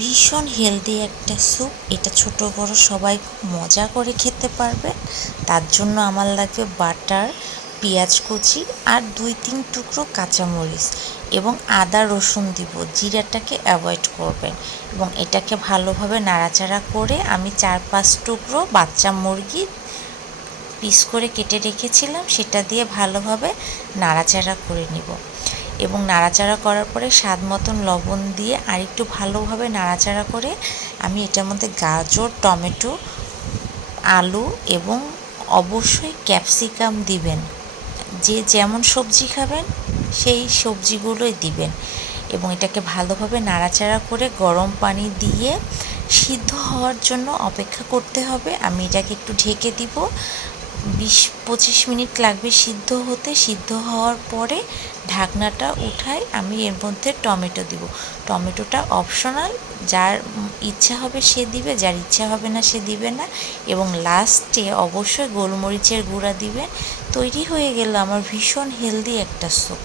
ভীষণ হেলদি একটা স্যুপ। এটা ছোট বড় সবাই খুব মজা করে খেতে পারবে। তার জন্য আমার লাগবে বাটার, পেঁয়াজ কুচি আর 2-3 টুকরো কাঁচামরিচ এবং আদা রসুন দিব। জিরাটাকে অ্যাভয়েড করবেন এবং এটাকে ভালোভাবে নাড়াচাড়া করে আমি 4-5 টুকরো বাচ্চা মুরগি পিস করে কেটে রেখেছিলাম, সেটা দিয়ে ভালোভাবে নাড়াচাড়া করে নিব এবং নাড়াচাড়া করার পরে স্বাদ মতন লবণ দিয়ে আরেকটু ভালোভাবে নাড়াচাড়া করে আমি এটার মধ্যে গাজর, টমেটো, আলু এবং অবশ্যই ক্যাপসিকাম দিবেন। যে যেমন সবজি খাবেন সেই সবজিগুলোই দিবেন এবং এটাকে ভালোভাবে নাড়াচাড়া করে গরম পানি দিয়ে সিদ্ধ হওয়ার জন্য অপেক্ষা করতে হবে। আমি এটাকে একটু ঢেকে দিব। 20-25 মিনিট লাগবে সিদ্ধ হতে। সিদ্ধ হওয়ার পরে ঢাকনাটা উঠাই আমি এর মধ্যে টমেটো দিব। টমেটোটা অপশনাল, যার ইচ্ছা হবে সে দিবে, যার ইচ্ছা হবে না সে দিবে না। এবং লাস্টে অবশ্যই গোলমরিচের গুঁড়া দিবেন। তৈরি হয়ে গেল আমার ভীষণ হেলদি একটা স্যুপ।